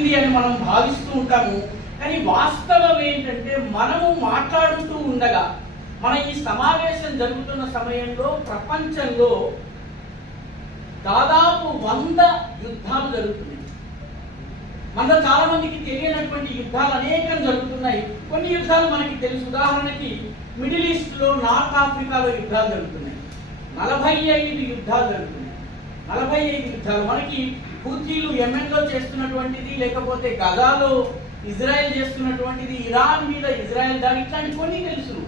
జరిగింది అని మనం భావిస్తూ ఉంటాము. కానీ వాస్తవం ఏంటంటే మనము మాట్లాడుతూ ఉండగా మన ఈ సమావేశం జరుగుతున్న సమయంలో ప్రపంచంలో దాదాపు 100 యుద్ధాలు జరుగుతున్నాయి. మనలో చాలా మందికి తెలియనటువంటి యుద్ధాలు అనేకం జరుగుతున్నాయి. కొన్ని యుద్ధాలు మనకి తెలుసు. ఉదాహరణకి మిడిల్ ఈస్ట్ లో, నార్త్ ఆఫ్రికాలో యుద్ధాలు జరుగుతున్నాయి. 45 యుద్ధాలు జరుగుతున్నాయి. 45 యుద్ధాలు మనకి హూతీలు యెమెన్ లో చేస్తున్నటువంటిది, లేకపోతే గజాలో ఇజ్రాయెల్ చేస్తున్నటువంటిది, ఇరాన్ మీద ఇజ్రాయెల్ దాడి, ఇట్లాంటి కొన్ని తెలుసు.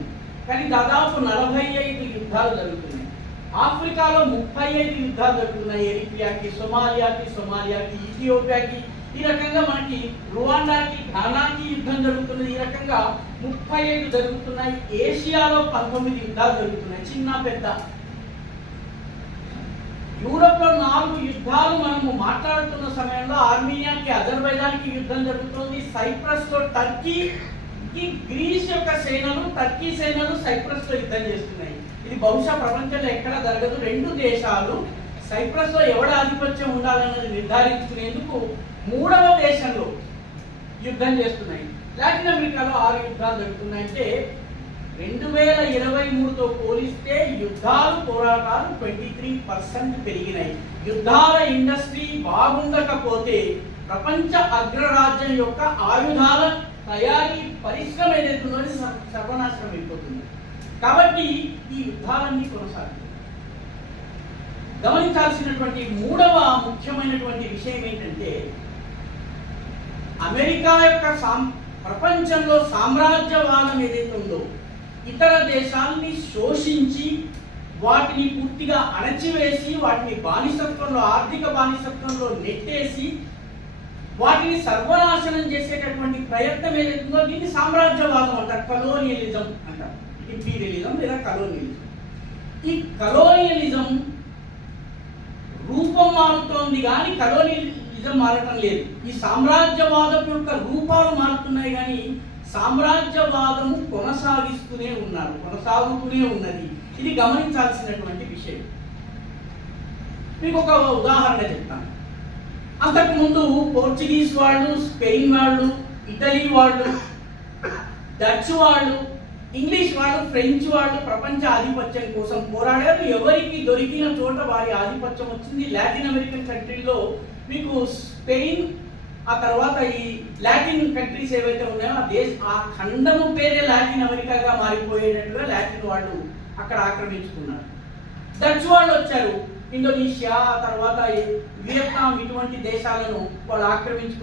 కానీ దాదాపు 45 యుద్ధాలు జరుగుతున్నాయి. ఆఫ్రికాలో 35 యుద్ధాలు జరుగుతున్నాయి. ఎరిట్రియాకి, సోమాలియాకి, ఇథియోపియాకి, ఈ రకంగా మనకి రువాండాకి, ఘానాకి యుద్ధం జరుగుతున్నది. ఈ రకంగా 35 జరుగుతున్నాయి. ఏషియాలో 19 యుద్ధాలు జరుగుతున్నాయి, చిన్న పెద్ద. యూరోప్ లో 4 యుద్ధాలు మనము మాట్లాడుతున్న సమయంలో ఆర్మీనియాకి, అజర్బైజాన్కి యుద్ధం జరుగుతుంది. సైప్రస్ లో టర్కీకి గ్రీస్ యొక్క సేనలు, టర్కీ సేనలు సైప్రస్ లో యుద్ధం చేస్తున్నాయి. ఇది బహుశా ప్రపంచంలో ఎక్కడా జరగదు. 2 దేశాలు సైప్రస్ లో ఎవడ ఆధిపత్యం ఉండాలన్నది నిర్ధారించుకునేందుకు 3వ దేశంలో యుద్ధం చేస్తున్నాయి. లాటిన్ అమెరికాలో 6 యుద్ధాలు జరుగుతున్నాయంటే 2023తో పోలిస్తే యుద్ధాలు, పోరాటాలు 23% పెరిగినాయి. యుద్ధాల ఇండస్ట్రీ బాగుండకపోతే ప్రపంచ అగ్రరాజ్యం యొక్క ఆయుధాల తయారీ పరిశ్రమ ఏదైతుందో సర్వనాశనం అయిపోతుంది. కాబట్టి ఈ యుద్ధాలన్నీ కొనసాగుతాయి. గమనించాల్సినటువంటి 3వ ముఖ్యమైనటువంటి విషయం ఏంటంటే అమెరికా యొక్క ప్రపంచంలో సామ్రాజ్యవాదం ఏదైతే ఉందో ఇతర దేశాలని శోషించి వాటిని పూర్తిగా అణచివేసి వాటిని బానిసత్వంలో, ఆర్థిక బానిసత్వంలో నెట్టేసి వాటిని సర్వనాశనం చేసేటటువంటి ప్రయత్నం ఏదైతుందో దీన్ని సామ్రాజ్యవాదం అంటారు, కలోనియలిజం అంటారు. ఇంపీరియలిజం లేదా కలోనియలిజం. ఈ కలోనియలిజం రూపం మారుతోంది కానీ కలోనియలిజం మారటం లేదు. ఈ సామ్రాజ్యవాదం యొక్క రూపాలు మారుతున్నాయి కానీ సామ్రాజ్యవాదము కొనసాగుతూనే ఉన్నది. ఇది గమనించాల్సినటువంటి విషయం. మీకు ఒక ఉదాహరణ చెప్తాను. అంతకుముందు పోర్చుగీస్ వాళ్ళు, స్పెయిన్ వాళ్ళు, ఇటలీ వాళ్ళు, డచ్ వాళ్ళు, ఇంగ్లీష్ వాళ్ళు, ఫ్రెంచ్ వాళ్ళు ప్రపంచ ఆధిపత్యం కోసం పోరాడారు. ఎవరికి దొరికిన చోట వారి ఆధిపత్యం వచ్చింది. లాటిన్ అమెరికన్ కంట్రీలో మీకు స్పెయిన్, ఆ తర్వాత ఈ లాటిన్ కంట్రీస్ ఏవైతే ఉన్నాయో ఆ ఖండము పేరే లాటిన్ అమెరికాగా మారిపోయేటట్టుగా లాటిన్ వాళ్ళు అక్కడ ఆక్రమించుకున్నారు. డచ్ వాళ్ళు వచ్చారు, ఇండోనేషియా, తర్వాత వియత్నాం, ఇటువంటి దేశాలను వాళ్ళు ఆక్రమించుకున్నారు.